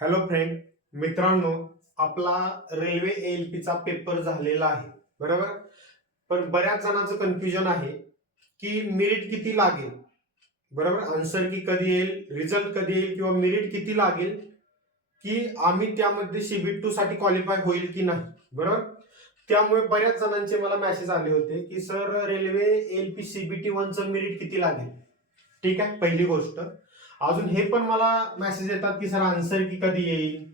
Hello friend मित्रांनो आपला railway L पीचा पेपर झालेला आहे. बरोबर? पण बऱ्याच जणांचं कन्फ्युजन आहे की मेरिट किती लागेल? बरोबर? आन्सर की कधी येईल रिझल्ट कधी येईल किंवा मेरिट किती लागेल की आम्ही त्यामध्ये सीबीट टू साठी क्वालिफाय होईल की नाही? बरोबर? त्यामुळे बऱ्याच जणांचे मला मेसेज आले होते की sir railway L P CBT वनचं merit किती लागेल? ठीक आहे? पहिली गोष्ट. अजून हे पण मला मेसेज येतात की सर आन्सर की कधी येईल?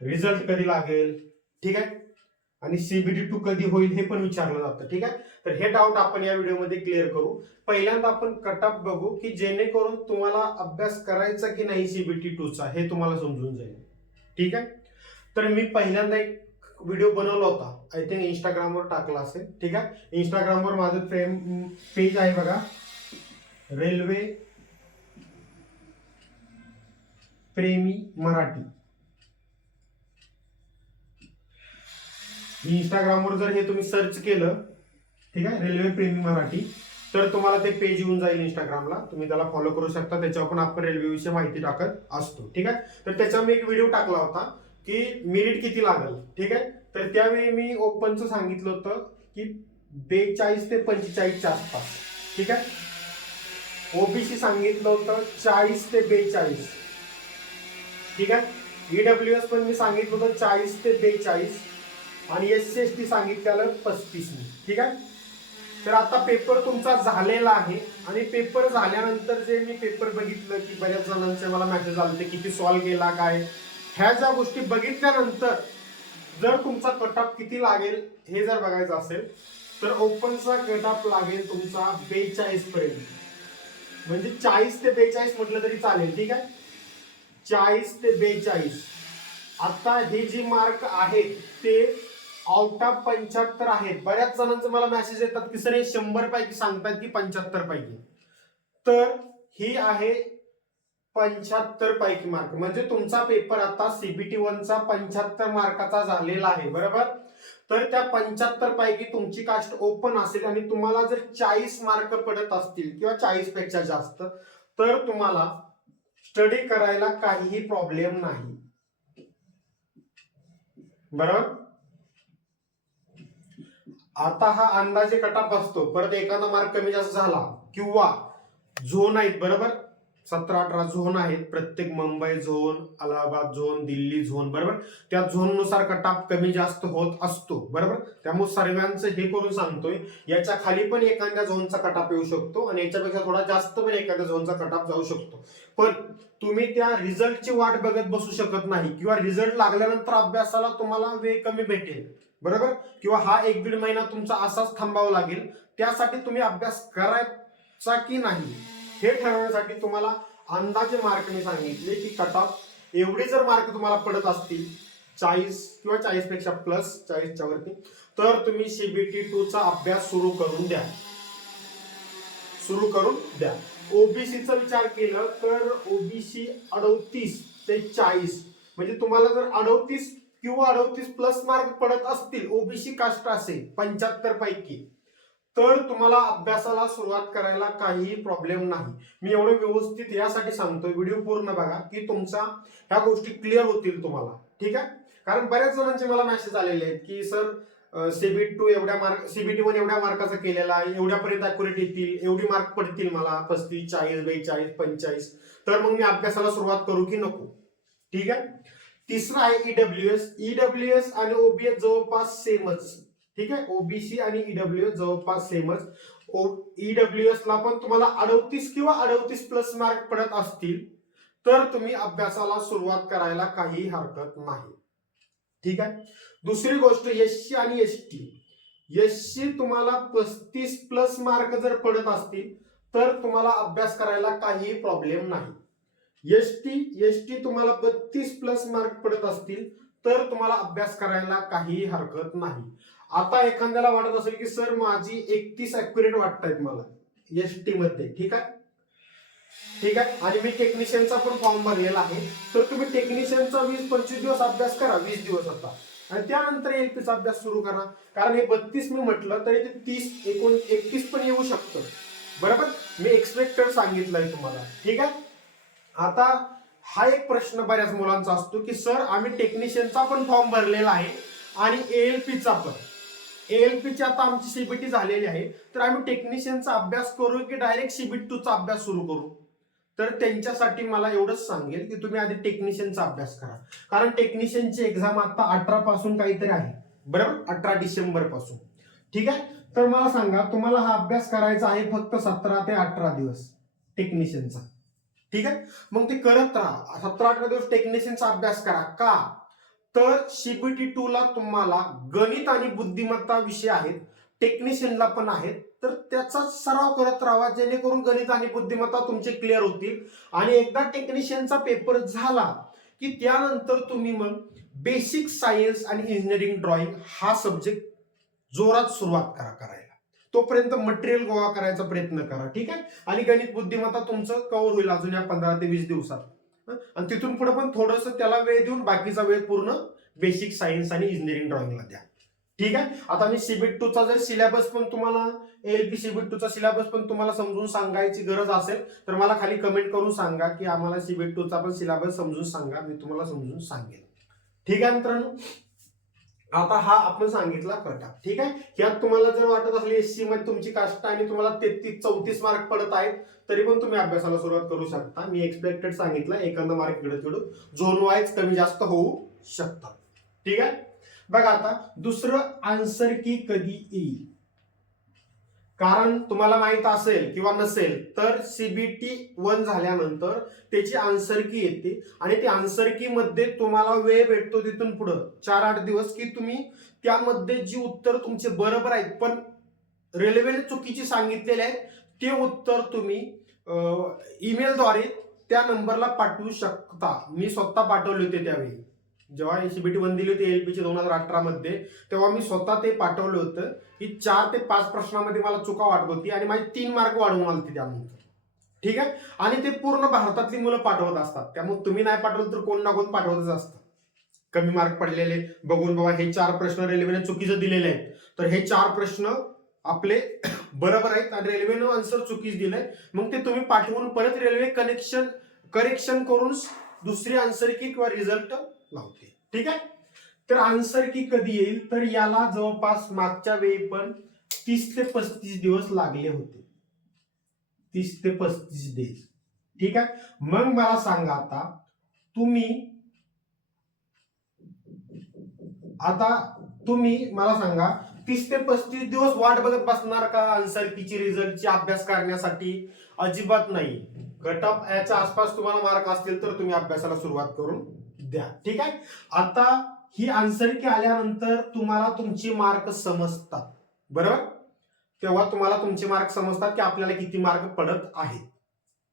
रिझल्ट कधी लागेल? ठीक आहे? आणि सीबीडी टू कधी होईल हे पण विचारलं जातं ठीक आहे? तर हे डाऊट आपण या व्हिडिओमध्ये क्लिअर करू. पहिल्यांदा आपण कटअप बघू की जेणेकरून तुम्हाला अभ्यास करायचा की नाही सीबीटी टूचा हे तुम्हाला समजून जाईल. ठीक आहे? तर मी पहिल्यांदा एक व्हिडिओ बनवला होता. आय थिंक इंस्टाग्रामवर टाकला असेल. ठीक आहे? इंस्टाग्रामवर माझं फ्रेम पेज आहे बघा. रेल्वे प्रेमी मराठी. इंस्टाग्रामवर जर हे तुम्ही सर्च केलं ठीक आहे रेल्वे प्रेमी मराठी तर तुम्हाला ते पेज येऊन जाईल इंस्टाग्रामला तुम्ही त्याला फॉलो करू शकता. त्याच्यावर पण आपण रेल्वेविषयी माहिती टाकत असतो ठीक आहे? तर त्याच्यावर मी एक व्हिडिओ टाकला होता की मिनिट किती लागल ठीक आहे? तर त्यावेळी मी ओपनचं सांगितलं होतं की बेचाळीस ते पंचेचाळीसच्या आसपास ठीक आहे? ओबीसी सांगितलं होतं चाळीस ते बेचाळीस. ठीक आहे? ईडब्ल्यू एस पण मी सांगितलं होतं चाळीस ते बेचाळीस आणि एस सी एस टी सांगितल्याला पस्तीस ठीक आहे? तर आता पेपर तुमचा झालेला आहे आणि पेपर झाल्यानंतर जे मी पेपर बघितलं की बऱ्याच जणांचे मला मॅसेज आले ते किती सॉल्व्ह केला काय? ह्या ज्या गोष्टी बघितल्यानंतर जर तुमचा कट ऑफ किती लागेल हे जर बघायचं असेल तर ओपनचा कट ऑफ लागेल तुमचा बेचाळीस पर्यंत. म्हणजे चाळीस ते बेचाळीस म्हटलं तरी चालेल ठीक आहे? चाळीस ते बेचाळीस. आता हे जे मार्क आहेत ते आउट ऑफ पंच्याहत्तर आहेत. बऱ्याच जणांचे मला मेसेज येतात की सर हे शंभर पैकी सांगतात की पंच्याहत्तर पैकी. तर ही आहे पंच्याहत्तर पैकी मार्क म्हणजे तुमचा पेपर आता सीबीटी वनचा पंच्याहत्तर मार्काचा झालेला आहे बरोबर? तर त्या पंच्याहत्तर पैकी तुमची कास्ट ओपन असेल आणि तुम्हाला जर चाळीस मार्क पडत असतील किंवा चाळीसपेक्षा जास्त तर तुम्हाला स्टडी करायला काहीही प्रॉब्लेम नाही. बरोबर? आता हा अंदाजे कटाप असतो परत एखादा मार्क कमी जास्त झाला किंवा झोन आहेत बरोबर? सतरा अठरा झोन आहेत. प्रत्येक Mumbai zone Allahabad zone Delhi zone बरोबर? त्या झोननुसार कटाप कमी जास्त होत असतो बरोबर? त्यामुळे सर्वांचं हे करून सांगतोय याच्या खाली पण एखाद्या झोनचा कटाप येऊ शकतो आणि याच्यापेक्षा थोडा जास्त पण एखाद्या झोनचा कटाप जाऊ शकतो. पण तुम्ही त्या रिझल्टची वाट बघत बसू शकत नाही किंवा रिझल्ट लागल्यानंतर अभ्यासाला तुम्हाला वेळ कमी भेटेल बरोबर? किंवा हा एक दीड महिना तुमचा असाच थांबावा लागेल. त्यासाठी तुम्ही अभ्यास करायचा की नाही? हे ठरवण्यासाठी तुम्हाला अंदाजे मार्क मी सांगितले की कट ऑफ एवढे जर मार्क तुम्हाला पडत असतील चाळीस किंवा चाळीसपेक्षा प्लस चाळीसच्या वरती तर तुम्ही सीबीटी टू चा अभ्यास सुरू करून द्या. सुरू करून द्या. ओबीसीचा विचार केला तर ओबीसी अडतीस ते चाळीस म्हणजे तुम्हाला जर अडतीस किंवा अडतीस प्लस मार्क पडत असतील ओबीसी कास्ट असेल पंच्याहत्तर पैकी तर तुम्हाला अभ्यासाला सुरुवात करायला काहीही प्रॉब्लेम नाही. मी एवढं व्यवस्थित यासाठी सांगतोय व्हिडिओ पूर्ण बघा की तुमचा ह्या गोष्टी क्लिअर होतील तुम्हाला. ठीक आहे? कारण बऱ्याच जणांचे मला मेसेज आलेले आहेत की सर सीबीट टू एवढ्या मार्क सीबीटी वन एवढ्या मार्काचा केलेला आहे एवढ्यापर्यंत अॅक्युरेट येतील एवढी मार्क पडतील मला पस्तीस चाळीस बेचाळीस पंचेचाळीस तर मग मी अभ्यासाला सुरुवात करू की नको. ठीक आहे? तिसरा आहे ईडब्ल्यू एस ईडब्ल्यू एस आणि ओबीएस जवळपास सेमच ठीक आहे? ओबीसी आणि ईडब्ल्यू एस जवळपास सेमच ईडब्ल्यू एस ला पण तुम्हाला अडतीस किंवा अडतीस प्लस मार्क पडत असतील तर तुम्ही अभ्यासाला सुरुवात करायला काही हरकत नाही. ठीक आहे? दुसरी गोष्ट एससी आणि एस टी एस तुम्हाला पस्तीस प्लस मार्क जर पडत असतील तर तुम्हाला अभ्यास करायला काही प्रॉब्लेम नाही. एस टी एस टी तुम्हाला बत्तीस प्लस मार्क पडत असतील तर तुम्हाला अभ्यास करायला काही हरकत नाही. आता एखाद्याला वाटत असेल की सर माझी एकतीस अॅक्युरेट वाटतायत मला एस टी मध्ये. ठीक आहे? ठीक आहे? आणि मी टेक्निशियनचा पण फॉर्म भरलेला आहे. तर तुम्ही टेक्निशियनचा वीस पंचवीस दिवस अभ्यास करा वीस दिवस आता. आणि त्यानंतर एल पी चा अभ्यास सुरू करा. कारण हे बत्तीस मी म्हटलं तरी ते तीस एकूण एकतीस पण येऊ शकतं. बरोबर? मी एक्सपेक्टेड सांगितलंय तुम्हाला. ठीक आहे? आता हा एक प्रश्न बऱ्याच मुलांचा असतो की सर आम्ही टेक्निशियनचा पण फॉर्म भरलेला आहे आणि एएलपीचा पण. एएलपीची आता आमची सीबीटी झालेली आहे. तर आम्ही टेक्निशियनचा अभ्यास करू की डायरेक्ट सीबीटी टूचा अभ्यास सुरू करू? तर त्यांच्यासाठी मला एवढंच सांगेल की तुम्ही आधी टेक्निशियनचा अभ्यास करा. कारण टेक्निशियनची एक्झाम आता अठरा पासून काहीतरी आहे. बरोबर? अठरा डिसेंबरपासून. ठीक आहे? तर मला सांगा तुम्हाला हा अभ्यास करायचा आहे फक्त सतरा ते अठरा दिवस टेक्निशियनचा ठीक आहे? मग ते करत राहा. सतरा अठरा दिवस टेक्निशियनचा अभ्यास करा. का? तर सीबीटी टू ला तुम्हाला गणित आणि बुद्धिमत्ता विषय आहेत टेक्निशियनला पण आहेत. तर त्याचा सराव करत राहा जेणेकरून गणित आणि बुद्धिमत्ता तुमचे क्लिअर होतील. आणि एकदा टेक्निशियनचा पेपर झाला की त्यानंतर तुम्ही मग बेसिक सायन्स आणि इंजिनिअरिंग ड्रॉइंग हा सब्जेक्ट जोरात सुरुवात करा करायला. तोपर्यंत मटेरियल गोळा करायचा प्रयत्न करा ठीक आहे? आणि गणित बुद्धिमत्ता तुमचं कव्हर होईल अजून या पंधरा ते वीस दिवसात. आणि तिथून पुढे पण थोडस त्याला वेळ देऊन बाकीचा वेळ पूर्ण बेसिक सायन्स आणि इंजिनिअरिंग ड्रॉइंगला द्या. ठीक आहे? आता मी सीबीट टूचा जर सिलेबस पण तुम्हाला एलपी सीबीट टूचा सिलेबस पण तुम्हाला समजून सांगायची गरज असेल तर मला खाली कमेंट करून सांगा की आम्हाला सीबीट टूचा पण सिलेबस समजून सांगा मी तुम्हाला समजून सांगेन. ठीक आहे मित्रांनो? आता हा आपण सांगितला कटा ठीक आहे? ह्यात तुम्हाला जर वाटत असले एससी मध्ये तुमची कास्ट आणि तुम्हाला तेहतीस चौतीस मार्क पडत आहेत तरी पण तुम्ही अभ्यासाला सुरुवात करू शकता. मी एक्सपेक्टेड सांगितलं एखादा मार्क इकडे तिकडं. झोन वाईज कमी जास्त होऊ शकतात. ठीक आहे? बघा आता दुसरं आन्सर की कधी येईल? कारण तुम्हाला माहीत असेल किंवा नसेल तर सीबीटी वन झाल्यानंतर त्याची आन्सर की येते. आणि ती आन्सर की मध्ये तुम्हाला वेळ भेटतो तिथून पुढं. चार आठ दिवस की तुम्ही त्यामध्ये जी उत्तर तुमचे बरोबर आहेत पण रेल्वेने चुकीची सांगितलेले आहेत ते उत्तर तुम्ही ईमेलद्वारे त्या नंबरला पाठवू शकता. मी स्वतः पाठवले होते त्यावेळी. जेव्हा सीबीटी वन दिली होती एलपीची दोन हजार अठरामध्ये तेव्हा मी स्वतः ते पाठवलं होतं. की चार ते पाच प्रश्नामध्ये मला चुका वाटत होती आणि माझी तीन मार्क वाढवून आली त्यानंतर ठीक आहे? आणि ते पूर्ण भारतातली मुलं पाठवत असतात. त्यामुळे तुम्ही नाही पाठवलं तर कोण ना कोण पाठवतच असतं. कमी मार्क पडलेले. बघून बाबा हे चार प्रश्न रेल्वेने चुकीचं दिलेले आहेत. तर हे चार प्रश्न आपले बरोबर आहेत आणि रेल्वेनं आन्सर चुकीच दिलंय. मग ते तुम्ही पाठवून परत रेल्वे कनेक्शन करेक्शन करून दुसरी आन्सर की किंवा रिझल्ट लावते. ठीक आहे? तर आन्सर की कधी येईल? तर याला जवळपास मागच्या वेळी पण तीस ते पस्तीस दिवस लागले होते. तीस ते पस्तीस डेज ठीक आहे? मग मला सांगा आता तुम्ही आता तुम्ही मला सांगा तीस ते पस्तीस दिवस वाट बघत बसणार का आन्सर किची रिझल्टची अभ्यास करण्यासाठी? अजिबात नाही. कट ऑफ याच्या आसपास तुम्हाला मार्क असतील तर तुम्ही अभ्यासाला सुरुवात करून द्या. ठीक आहे? आता ही आन्सर की आल्यानंतर तुम्हाला तुमची मार्क समजतात. बरोबर? तेव्हा तुम्हाला तुमचे मार्क समजतात की आपल्याला किती मार्क पडत आहेत.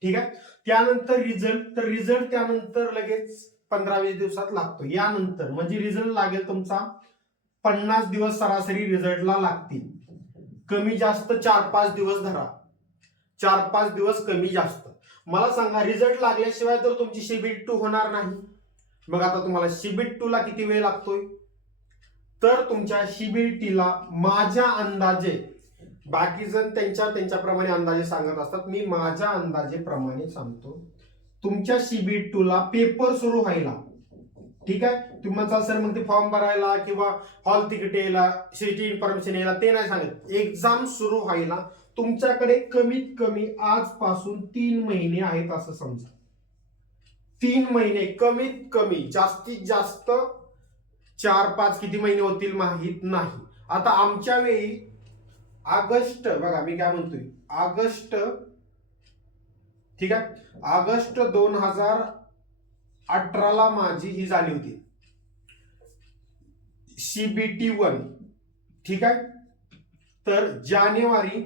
ठीक आहे? त्यानंतर रिझल्ट तर रिझल्ट त्यानंतर लगेच पंधरा वीस दिवसात लागतो. यानंतर म्हणजे रिझल्ट लागेल तुमचा पन्नास दिवस सरासरी रिझल्टला लागतील. कमी जास्त चार पाच दिवस धरा. चार पाच दिवस कमी जास्त. मला सांगा रिझल्ट लागल्याशिवाय तर तुमची सीबीट टू होणार नाही. मग आता तुम्हाला सीबीट टू ला किती वेळ लागतोय? तर तुमच्या सीबीटीला माझ्या अंदाजे बाकी जण त्यांच्या त्यांच्याप्रमाणे अंदाजे सांगत असतात. मी माझ्या अंदाजेप्रमाणे सांगतो. तुमच्या सीबीट टू ला पेपर सुरू व्हायला. ठीक आहे? तुम्हाला सर मग ते फॉर्म भरायला किंवा हॉल तिकीट यायला सिटी इन्फॉर्मेशन यायला ते नाही सांगत. एक्झाम सुरू व्हायला तुमच्याकडे कमीत कमी आजपासून तीन महिने आहेत असं समजा. तीन महिने कमीत कमी जास्तीत जास्त चार पाच किती महिने होतील माहीत नाही. आता आमच्या वेळी ऑगस्ट बघा मी काय म्हणतोय ऑगस्ट ठीक आहे? ऑगस्ट दोन हजार अठराला माझी ही झाली होती. सीबीटी वन ठीक आहे? तर जानेवारी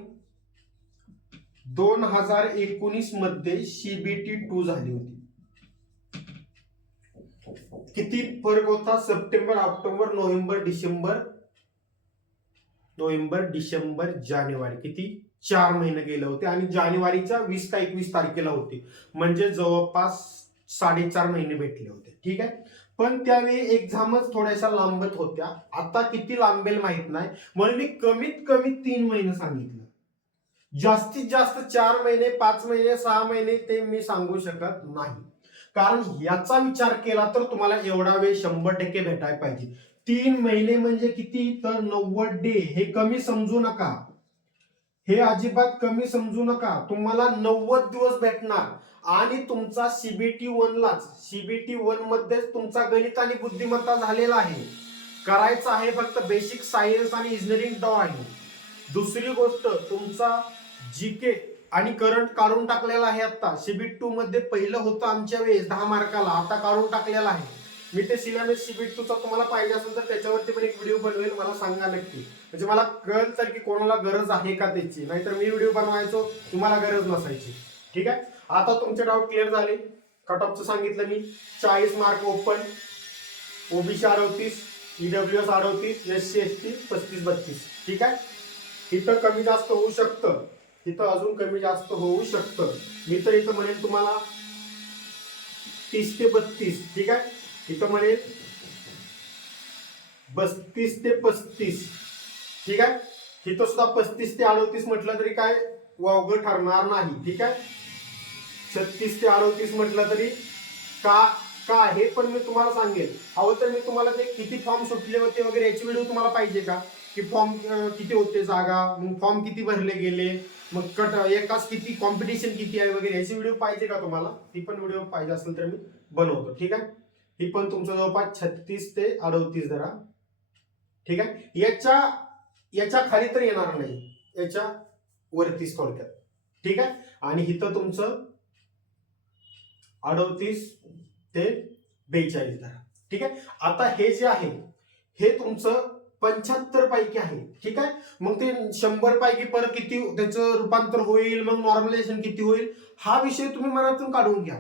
दोन हजार एकोणीसमध्ये सीबीटी टू झाली होती. किती फरक होता? September October November December. November December जानेवारी. किती? चार महिने गेले होते आणि जानेवारीच्या वीस का एकवीस तारखेला होते. म्हणजे जवळपास साडेचार महिने भेटले होते. ठीक आहे? पण त्यावेळी एक्झामच थोड्याशा लांबत होत्या. आता किती लांबेल माहीत नाही. म्हणून मी कमीत कमी तीन महिने सांगितलं. जास्तीत जास्त चार महिने पाच महिने सहा महिने ते मी सांगू शकत नाही. कारण याचा विचार केला तर तुम्हाला एवढा वेळ शंभर टक्के भेटायला पाहिजे. तीन महिने म्हणजे किती? तर नव्वद डे. हे कमी समजू नका. हे अजिबात कमी समजू नका. तुम्हाला नव्वद दिवस भेटणार. आणि तुमचा सीबीटी वनलाच सीबीटी वन मध्येच तुमचा गणित आणि बुद्धिमत्ता झालेला आहे. करायचं आहे फक्त बेसिक सायन्स आणि इंजिनिअरिंग आहे दुसरी गोष्ट तुमचा जी के आणि करंट काढून टाकलेला आहे आता सीबीट टू मध्ये पहिलं होतं आमच्या वेळेस दहा मार्काला. आता काढून टाकलेला आहे. मी ते सिलेबस सीबीट टूचा तुम्हाला पाहिजे असेल तर त्याच्यावरती पण एक व्हिडिओ बनवेल मला सांगा नक्की. म्हणजे मला कळेल तर की कोणाला गरज आहे का त्याची. नाहीतर मी व्हिडिओ बनवायचो तुम्हाला गरज नसायची. ठीक आहे? आता तुमचे डाऊट क्लिअर झाले. कट ऑफचं सांगितलं मी. चाळीस मार्क ओपन ओबीसी अडवतीस ईडब्ल्यू एस अडवतीस एस सी एस टी पस्तीस बत्तीस. ठीक आहे? इथं कमी जास्त होऊ शकतं. तिथं अजून कमी जास्त होऊ शकतं. मी तर इथं म्हणेन तुम्हाला तीस ते बत्तीस ठीक आहे? इथं म्हणेन बस्तीस ते पस्तीस ठीक आहे? इथं सुद्धा पस्तीस ते अडोतीस म्हटलं तरी काय वावगं ठरणार नाही ठीक आहे? छत्तीस ते अडोतीस म्हटलं तरी का का हे पण मी तुम्हाला सांगेन. हवं तर मी तुम्हाला ते किती फॉर्म सुटले होते वगैरे याची व्हिडिओ तुम्हाला पाहिजे का? की फॉर्म किती होते जागा मग फॉर्म किती भरले गेले मग कट एकाच किती कॉम्पिटिशन किती आहे वगैरे याची व्हिडिओ पाहिजे का तुम्हाला? ती पण व्हिडिओ पाहिजे असेल तर मी बनवतो ठीक आहे? ही पण तुमचं जवळपास छत्तीस ते अडतीस धरा ठीक आहे? याच्या याच्या खाली तर येणार नाही याच्या वरतीच थोडक्यात ठीक आहे? आणि इथं तुमचं अडतीस ते बेचाळीस धरा ठीक आहे? आता हे जे आहे हे तुमचं पंच्याहत्तर पैकी आहे ठीक आहे? मग ते शंभर पैकी परत किती त्याचं रूपांतर होईल मग नॉर्मलायझेशन किती होईल हा विषय तुम्ही मनातून काढून घ्या.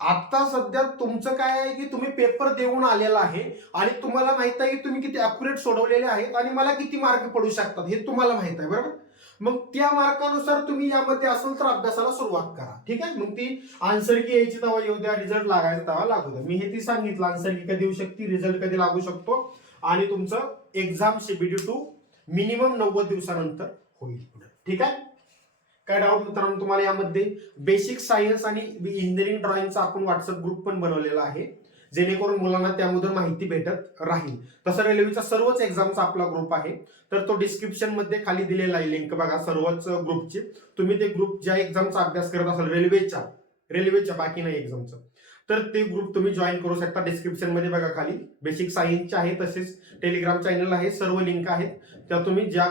आता सध्या तुमचं काय आहे की तुम्ही पेपर देऊन आलेला आहे आणि तुम्हाला माहीत आहे की तुम्ही किती अॅक्युरेट सोडवलेले आहेत आणि मला किती मार्क पडू शकतात हे तुम्हाला माहीत आहे बरोबर? मग त्या मार्कानुसार तुम्ही यामध्ये असेल तर अभ्यासाला सुरुवात करा. ठीक आहे? मग ती आन्सर की यायची तेव्हा येऊ द्या रिझल्ट लागायचा तेव्हा लागू द्या. मी हे ती सांगितलं आन्सर की कधी येऊ शकते रिझल्ट कधी लागू शकतो? आणि तुमचं एक्झाम सीबीडी टू मिनिमम नव्वद दिवसानंतर होईल ठीक आहे? काय डाऊट मित्रांनो तुम्हाला यामध्ये? बेसिक सायन्स आणि इंजिनिअरिंग ड्रॉइंगचा आपण व्हॉट्सअप ग्रुप पण बनवलेला आहे. जेणेकरून मुलांना त्यामधून माहिती भेटत राहील. तसं रेल्वेचा सर्वच एक्झामचा आपला ग्रुप आहे. तर तो डिस्क्रिप्शनमध्ये खाली दिलेला आहे लिंक बघा सर्वच ग्रुपची तुम्ही ते ग्रुप ज्या एक्झामचा अभ्यास करत असाल रेल्वेच्या रेल्वेच्या बाकी नाही एक्झामचं तर ते ग्रुप तुम्ही जॉईन करू शकता डिस्क्रिप्शनमध्ये बघा खाली. बेसिक सायन्सचे आहे तसेच टेलिग्राम चॅनल आहे सर्व लिंक आहेत. त्या तुम्ही ज्या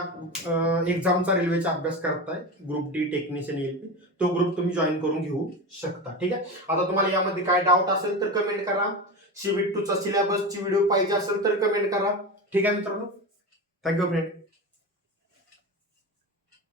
एक्झामचा रेल्वेचा अभ्यास करताय ग्रुप डी टेक्निशियन येईल तो ग्रुप तुम्ही जॉईन करून घेऊ शकता. ठीक आहे? आता तुम्हाला यामध्ये काय डाऊट असेल तर कमेंट करा. सीबीट टूचा सिलेबसची व्हिडिओ पाहिजे असेल तर कमेंट करा. ठीक आहे मित्रांनो? Thank you friend